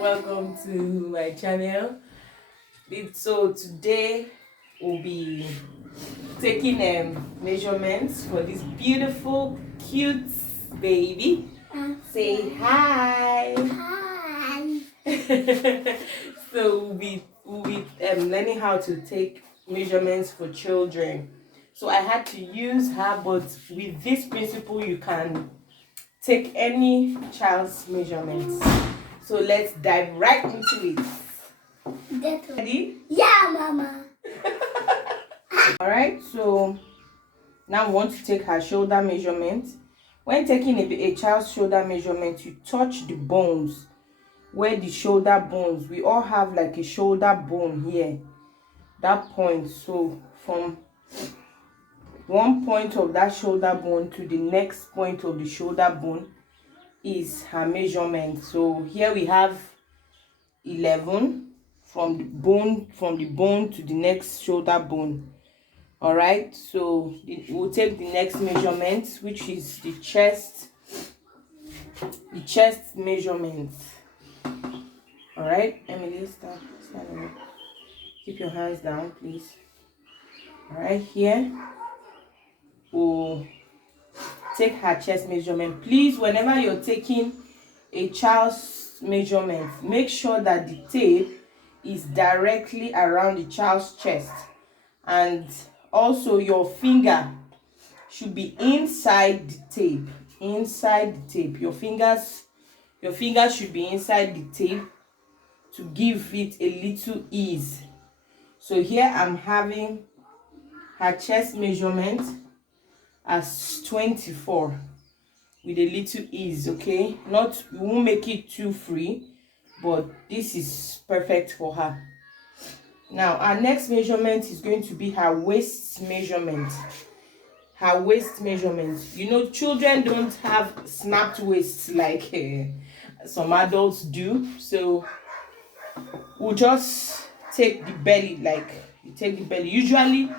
welcome to my channel. So today we'll be taking measurements for this beautiful cute baby. Say hi. Hi. So we'll be learning how to take measurements for children. So I had to use her, but with this principle you can take any child's measurements. So let's dive right into it. Ready? Yeah, Mama. Alright, so now we want to take her shoulder measurement. When taking a child's shoulder measurement, you touch the bones, where the shoulder bones, we all have like a shoulder bone here, that point. So from one point of that shoulder bone to the next point of the shoulder bone is her measurement. So here we have 11 from the bone to the next shoulder bone. All right, so we'll take the next measurement, which is the chest measurement. All right, Emily, stand up. Keep your hands down, please. All right, here we'll take her chest measurement. Please, whenever you're taking a child's measurement, make sure that the tape is directly around the child's chest, and also your finger should be inside the tape. Your fingers should be inside the tape to give it a little ease. So here I'm having her chest measurement as 24 with a little ease. Okay, not, we won't make it too free, but this is perfect for her. Now our next measurement is going to be her waist measurement. You know, children don't have snapped waists like some adults do. So we'll just take the belly, like you take the belly. Usually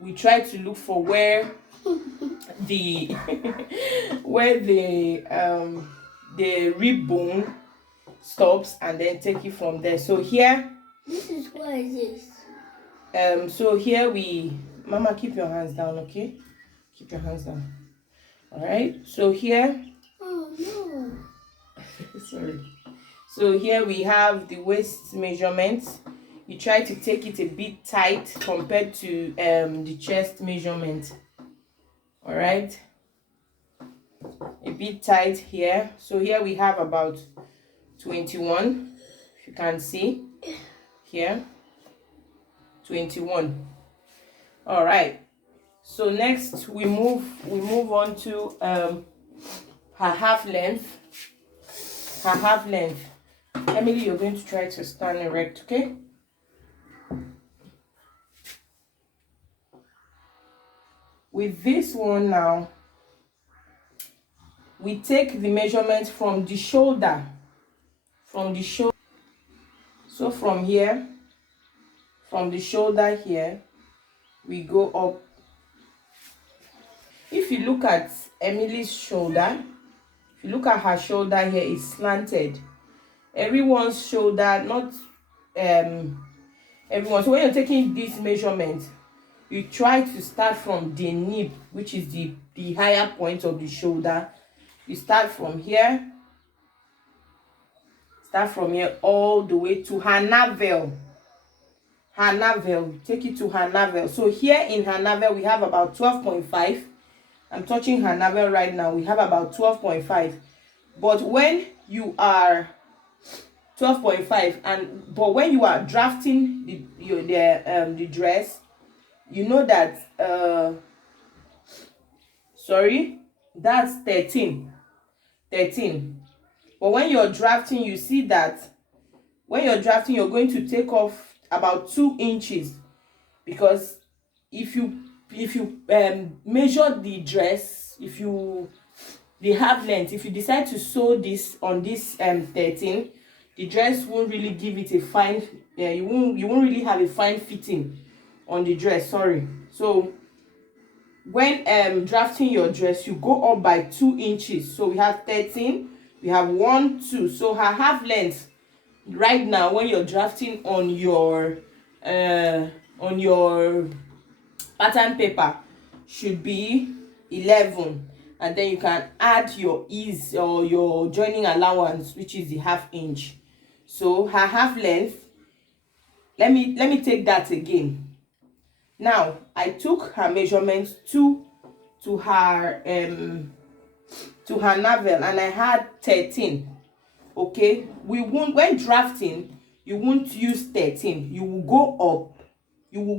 we try to look for where the where the rib bone stops, and then take it from there. So here, What is this? so here Mama, keep your hands down, okay? Keep your hands down. All right, so here, Oh no. sorry. So here we have the waist measurement. You try to take it a bit tight compared to the chest measurement. All right, a bit tight here. So here we have about 21, if you can see here, 21. All right, so next we move on to her half length. Emily, you're going to try to stand erect, okay? With this one now, we take the measurement from the shoulder. So from here, from the shoulder here, we go up. If you look at Emily's shoulder, if you look at her shoulder here, it's slanted. Everyone's shoulder, not everyone. So when you're taking this measurement, you try to start from the nip, which is the higher point of the shoulder. You start from here all the way to her navel. Take it to her navel. So here in her navel we have about 12.5. I'm touching her navel right now. We have about 12.5. But when you are 12.5, but when you are drafting the dress, you know that that's 13. But when you're drafting, you see that when you're drafting, you're going to take off about 2 inches, because if you measure the dress, the half length, if you decide to sew this on this 13, the dress won't really give it a fine, you won't really have a fine fitting on the dress. Sorry. So when drafting your dress, you go up by 2 inches. So we have 13, we have 1, 2. So her half length right now when you're drafting on your pattern paper should be 11, and then you can add your ease or your joining allowance, which is the half inch. So her half length, let me take that again. Now I took her measurements to her navel, and I had 13. Okay, we won't, when drafting you won't use 13, you will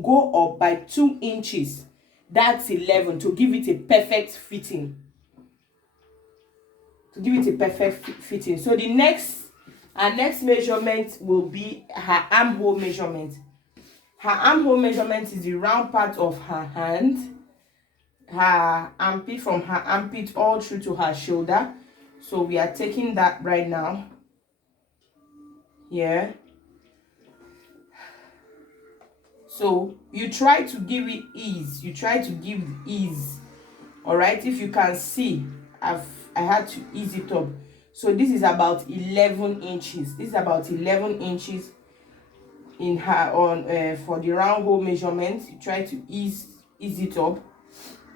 go up by 2 inches. That's 11 to give it a perfect fitting. So our next measurement will be her armhole measurement. Her armhole measurement is the round part of her hand, her armpit, from her armpit all through to her shoulder. So we are taking that right now here. So you try to give it ease. All right, if you can see, I had to ease it up. So this is about 11 inches. This is about 11 inches in her on for the round hole measurement. You try to ease it up.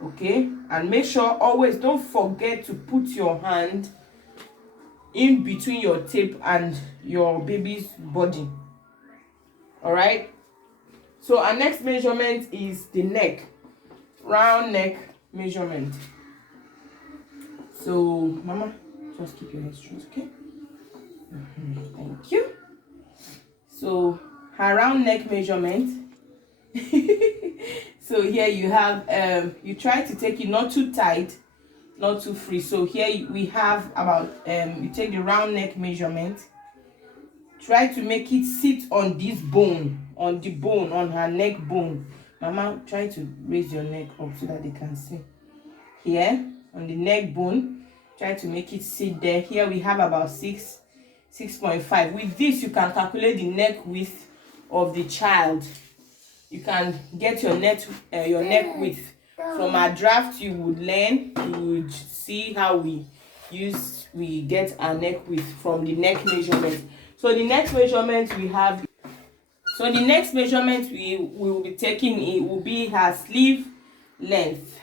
Okay, and make sure always, don't forget to put your hand in between your tape and your baby's body. All right, so our next measurement is the neck, round neck measurement. So mama, just keep your head straight, okay? Thank you. So her round neck measurement. So here you have you try to take it not too tight, not too free. So here we have about you take the round neck measurement, try to make it sit on this bone, on her neck bone. Mama, try to raise your neck up so that they can see. Here on the neck bone, try to make it sit there. Here we have about 6.5. With this you can calculate the neck width of the child. You can get your neck width from our draft. You would learn, you would see how we get our neck width from the neck measurement. So the next measurement we have, so the next measurement we will be taking, it will be her sleeve length.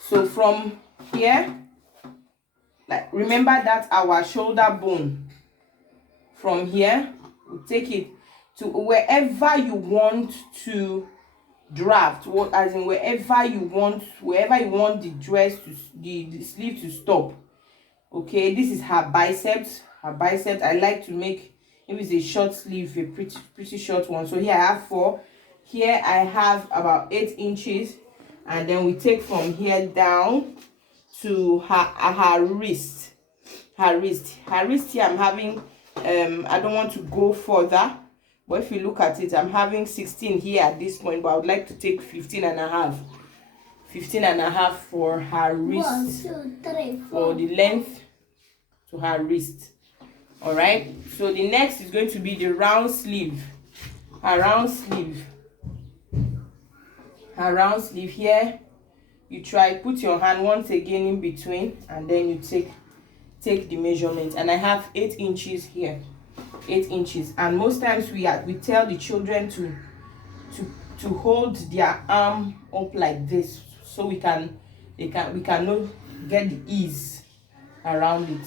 So from here, like, remember that our shoulder bone, from here we take it to wherever you want to draft, as in wherever you want the dress to, the sleeve to stop. Okay, this is her biceps. I like to make, if it's a short sleeve, a pretty short one. So here I have 4. Here I have about 8 inches, and then we take from here down to her wrist. Here I'm having I don't want to go further, but if you look at it, I'm having 16 here at this point, but I would like to take 15 and a half for her wrist. 1, 2, 3, 4. For the length to her wrist. All right, so the next is going to be the round sleeve. Her round sleeve here, you try put your hand once again in between, and then you take the measurement. And I have 8 inches here, 8 inches. And most times we tell the children to hold their arm up like this, so we can know, get the ease around it.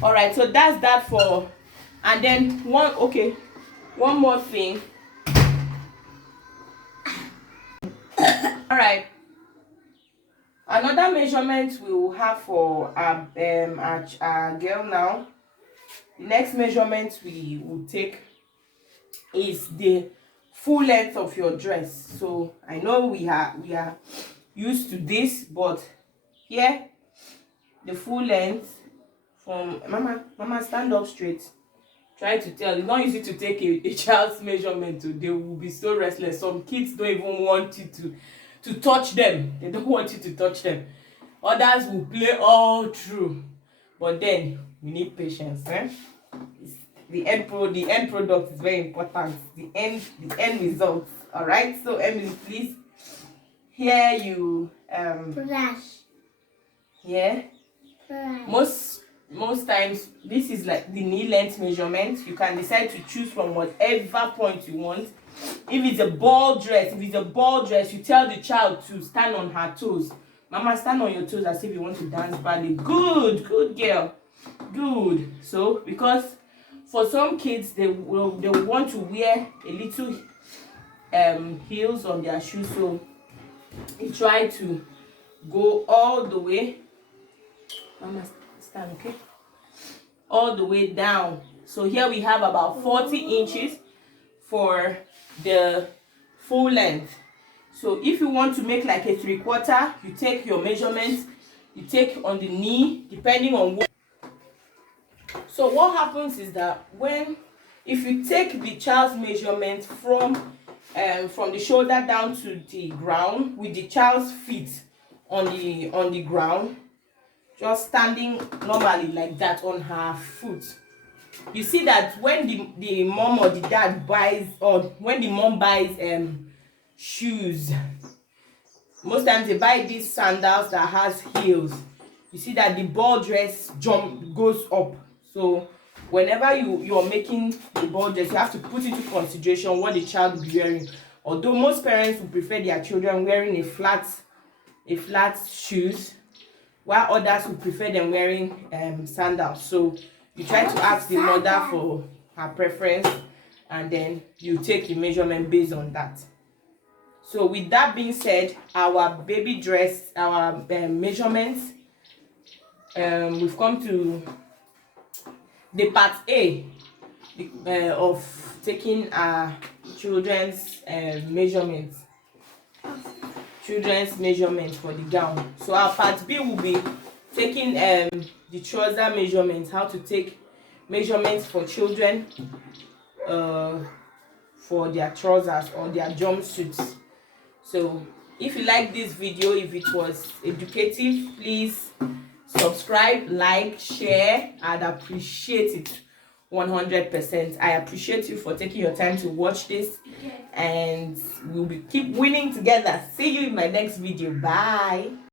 All right, so that's that for. And then one more thing. All right, another measurement we will have for our girl now. The next measurement we will take is the full length of your dress. So I know we are used to this, but here the full length from mama stand up straight. Try to tell, it's not easy to take a child's measurement. They will be so restless. Some kids don't even want you to touch them. They don't want you to touch them. Others will play all through, but then we need patience. The end product is very important. The end result. All right, so Emily, please, here you brush. here Brush. most times this is like the knee length measurement. You can decide to choose from whatever point you want. If it's a ball dress, you tell the child to stand on her toes. Mama, stand on your toes as if you want to dance ballet. Good girl, good. So because for some kids they want to wear a little heels on their shoes, so you try to go all the way. Mama, stand, okay, all the way down. So here we have about 40 inches for the full length. So if you want to make like a 3/4, you take your measurements, you take on the knee, depending on what. So what happens is that if you take the child's measurement from the shoulder down to the ground, with the child's feet on the ground, just standing normally like that on her foot, you see that when the mom or the dad buys, or when the mom buys shoes, most times they buy these sandals that has heels, you see that the ball dress goes up. So whenever you're making the ball dress, you have to put into consideration what the child will be wearing. Although most parents would prefer their children wearing a flat shoes, while others would prefer them wearing sandals. So you try to ask the mother for her preference, and then you take the measurement based on that. So with that being said, our baby dress, our measurements, we've come to the part A of taking our children's measurements for the gown. So our part B will be taking the trouser measurements, how to take measurements for children for their trousers or their jumpsuits. So if you like this video, if it was educative, please subscribe, like, share. I'd appreciate it 100%. I appreciate you for taking your time to watch this, and we'll keep winning together. See you in my next video. Bye.